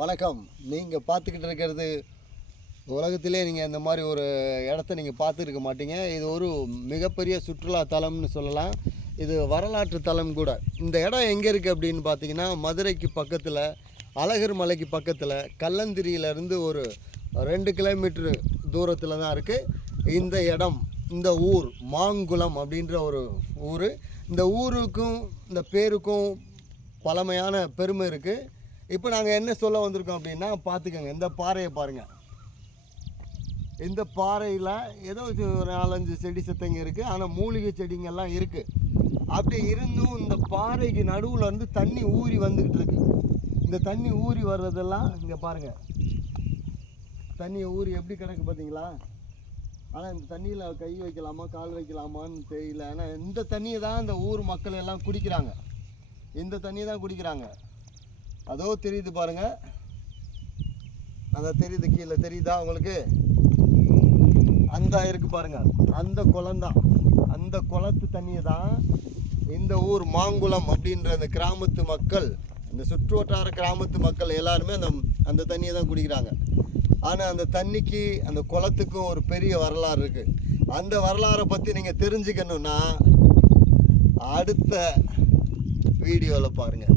வணக்கம். நீங்கள் பார்த்துக்கிட்டு இருக்கிறது உலகத்திலே நீங்கள் இந்த மாதிரி ஒரு இடத்த நீங்கள் பார்த்துருக்க மாட்டீங்க. இது ஒரு மிகப்பெரிய சுற்றுலா தலம்னு சொல்லலாம். இது வரலாற்று தலம் கூட. இந்த இடம் எங்கே இருக்குது அப்படின்னு பார்த்தீங்கன்னா, மதுரைக்கு பக்கத்தில், அழகர் மலைக்கு பக்கத்தில், கல்லந்திரியிலேருந்து ஒரு 2 கிலோமீட்டர் தூரத்தில் தான் இருக்குது இந்த இடம். இந்த ஊர் மாங்குளம் அப்படின்ற ஒரு ஊர். இந்த ஊருக்கும் இந்த பேருக்கும் பழமையான பெருமை இருக்குது. இப்போ நாங்கள் என்ன சொல்ல வந்திருக்கோம் அப்படின்னா, பார்த்துக்கோங்க, இந்த பாறையை பாருங்கள். இந்த பாறையில் ஏதோ ஒரு 4-5 செடி சத்தங்க இருக்குது, ஆனால் மூலிகை செடிங்கெல்லாம் இருக்குது. அப்படி இருந்தும் இந்த பாறைக்கு நடுவில் இருந்து தண்ணி ஊறி வந்துக்கிட்டு இருக்கு. இந்த தண்ணி ஊறி வர்றதெல்லாம் இங்கே பாருங்கள், தண்ணியை ஊறி எப்படி கிடக்கு பார்த்தீங்களா? ஆனால் இந்த தண்ணியில் கை வைக்கலாமா கால் வைக்கலாமான்னு தெரியல. ஆனால் இந்த தண்ணியை தான் இந்த ஊர் மக்கள் எல்லாம் குடிக்கிறாங்க. இந்த தண்ணியை தான் குடிக்கிறாங்க. அதோ தெரியுது பாருங்க, அதான் தெரியுது, கீழே தெரியுதா உங்களுக்கு? அந்த இருக்கு பாருங்க, அந்த குளம்தான். அந்த குளத்து தண்ணியை தான் இந்த ஊர் மாங்குளம் அப்படின்ற அந்த கிராமத்து மக்கள், இந்த சுற்று வட்டார கிராமத்து மக்கள் எல்லாருமே அந்த தண்ணியை தான் குடிக்கிறாங்க. ஆனால் அந்த தண்ணிக்கு, அந்த குளத்துக்கும் ஒரு பெரிய வரலாறு இருக்குது. அந்த வரலாறை பற்றி நீங்கள் தெரிஞ்சுக்கணுன்னா அடுத்த வீடியோவில் பாருங்கள்.